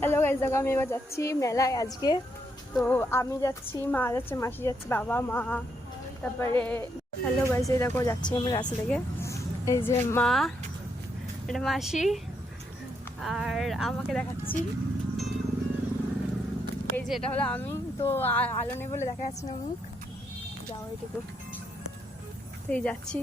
Hello guys, দেখো আমি এবার যাচ্ছি মেলায় আজকে। তো আমি যাচ্ছি, মা যাচ্ছে, মাসি যাচ্ছে, বাবা মা, তারপরে হ্যালো গাইস, এই দেখো যাচ্ছি আমি রাস্তা থেকে। এই যে মা, এটা মাসি, আর আমাকে দেখাচ্ছি। এই যে এটা হলো আমি। তো আলো নেই বলে দেখা যাচ্ছে না মুখ, যাও এইটুকু। তো এই যাচ্ছি।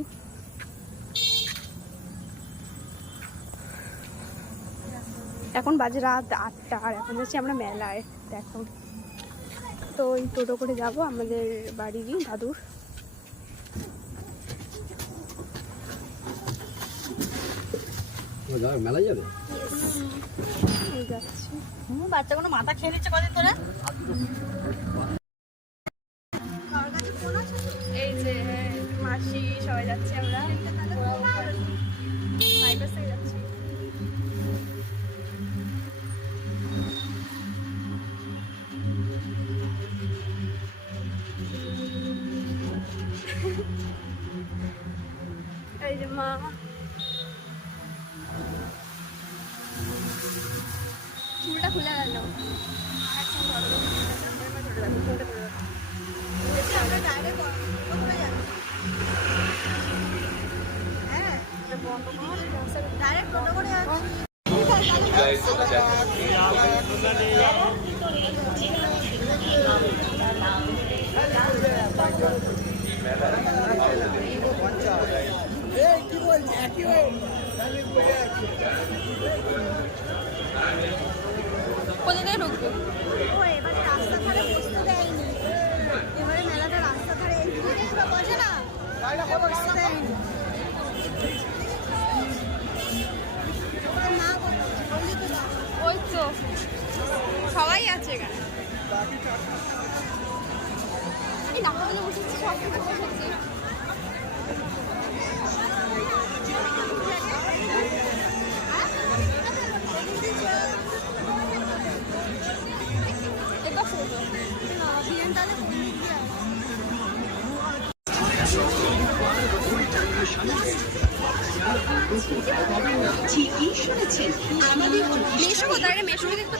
এখন বাজে রাত 8টা, আর এখন যাচ্ছি আমরা মেলায়। দেখো, তো ওই টোটো করে যাব আমাদের বাড়িরই দাদুর। মেলায় যাবে? যাচ্ছি। বাচ্চাগুলো মাথা খেয়ে নিচ্ছে কদিন ধরে। এই যে মাসি, সবাই যাচ্ছি আমরা, বাইপাস থেকে যাচ্ছি। এই যে মা, চুলটা খুলে গেল। কোথা থেকে ঢুকবো? ও এবারে রাস্তা ধারে বসতে দেয়নি। এবারে মেলাটা রাস্তা ধারে বসে না, বসতে দেয়নি। ওই তো সবাই আছে এখানে। এই নাকাগুলো বসেছি, সব কিছু বসেছি। এটা ছোটো না বিয়েনটালে ঠিকই শুনেছেন, আমাদের মেশো কোথায় রে? মেশো দেখতে